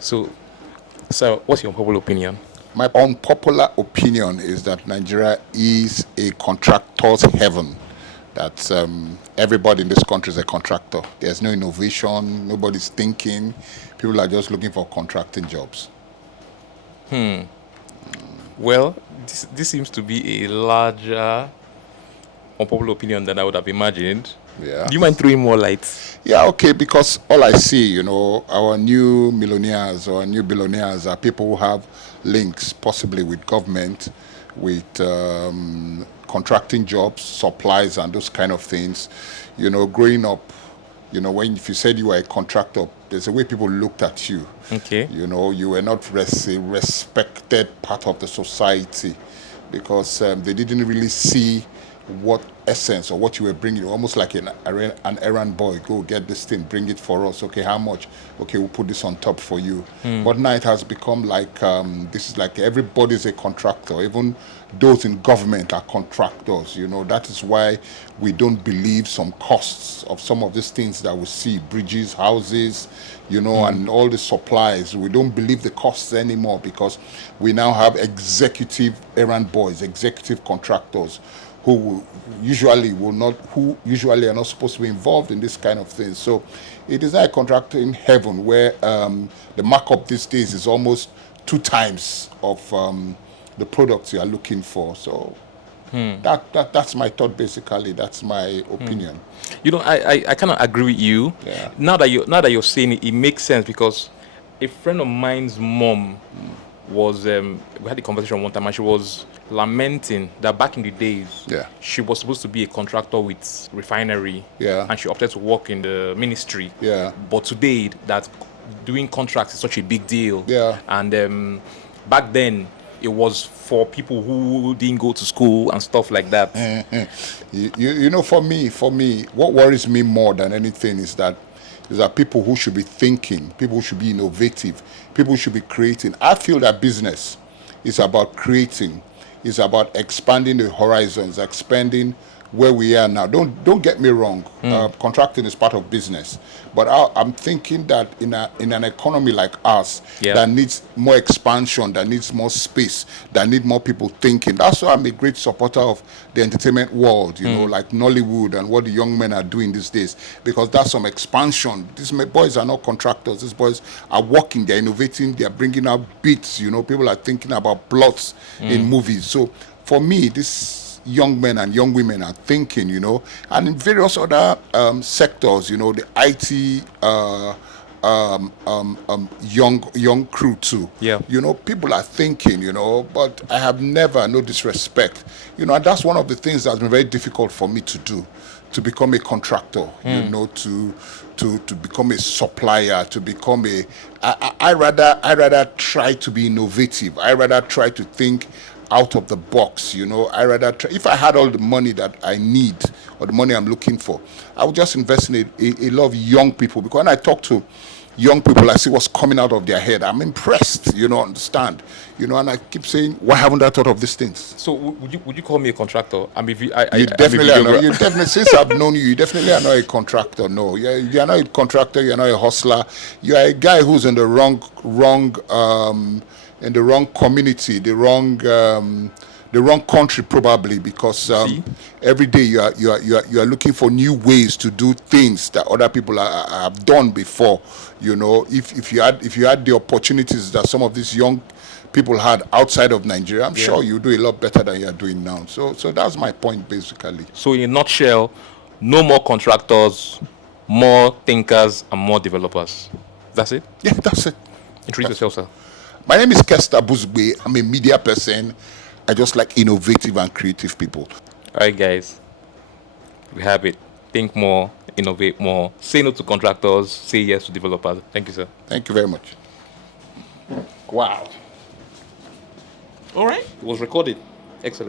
So, what's your unpopular opinion? My unpopular opinion is that Nigeria is a contractor's heaven. That everybody in this country is a contractor. There's no innovation, nobody's thinking. People are just looking for contracting jobs. Well, this seems to be a larger unpopular opinion than I would have imagined. Yeah. Do you mind throwing more light? Yeah, okay, because all I see, our new millionaires or new billionaires are people who have links, possibly with government, with contracting jobs, supplies, and those kind of things. Growing up, if you said you were a contractor, there's a way people looked at you. Okay. You were not a respected part of the society because they didn't really see what essence or what you were bringing, almost like an errand boy. Go get this thing, bring it for us. Okay, how much? Okay, we'll put this on top for you. But now it has become like this is like everybody's a contractor. Even those in government are contractors. That is why we don't believe some costs of some of these things that we see, bridges, houses, and all the supplies. We don't believe the costs anymore because we now have executive errand boys, executive contractors who usually are not supposed to be involved in this kind of thing. So it is like contracting heaven where the markup these days is almost 2 times of the products you are looking for. So that's my thought basically. That's my opinion. I kind of agree with you. Yeah. Now that you're saying it, it makes sense because a friend of mine's mom was we had a conversation one time and she was lamenting that back in the days she was supposed to be a contractor with refinery and she opted to work in the ministry, but today that doing contracts is such a big deal, and back then it was for people who didn't go to school and stuff like that. For me what worries me more than anything is that people who should be thinking, people who should be innovative, people who should be creating. I feel that business is about creating, is about expanding the horizons, expanding where we are now. Don't get me wrong. Contracting is part of business, but I'm thinking that in an economy like ours that needs more expansion, that needs more space, that need more people thinking. That's why I'm a great supporter of the entertainment world. Like Nollywood and what the young men are doing these days, because that's some expansion. These boys are not contractors. These boys are working. They're innovating. They're bringing out beats. People are thinking about plots in movies. So for me, this young men and young women are thinking, and in various other sectors, the IT young crew too. People are thinking, but I have never, no disrespect, and that's one of the things that's been very difficult for me to do, to become a contractor, to become a supplier, to become I rather try to be innovative. I rather try to think out of the box. I rather try, if I had all the money that I need or the money I'm looking for, I would just invest in a lot of young people, because when I talk to young people, I see what's coming out of their head. I'm impressed, understand, and I keep saying, why haven't I thought of these things? So would you call me a contractor? I mean, you definitely are not. You definitely, since I've known you, you definitely are not a contractor. No, you are not a contractor. You are not a hustler. You are a guy who's in the wrong community, the wrong country probably, because every day you are looking for new ways to do things that other people have done before. If you had the opportunities that some of these young people had outside of Nigeria, I'm sure you do a lot better than you are doing now. So that's my point basically. So in a nutshell, no more contractors, more thinkers, and more developers. That's it? Yeah, that's it. Introduce yourself, sir. My name is Kester Buzugbe. I'm a media person. I just like innovative and creative people. All right, guys. We have it. Think more, innovate more. Say no to contractors. Say yes to developers. Thank you, sir. Thank you very much. Wow. All right. It was recorded. Excellent.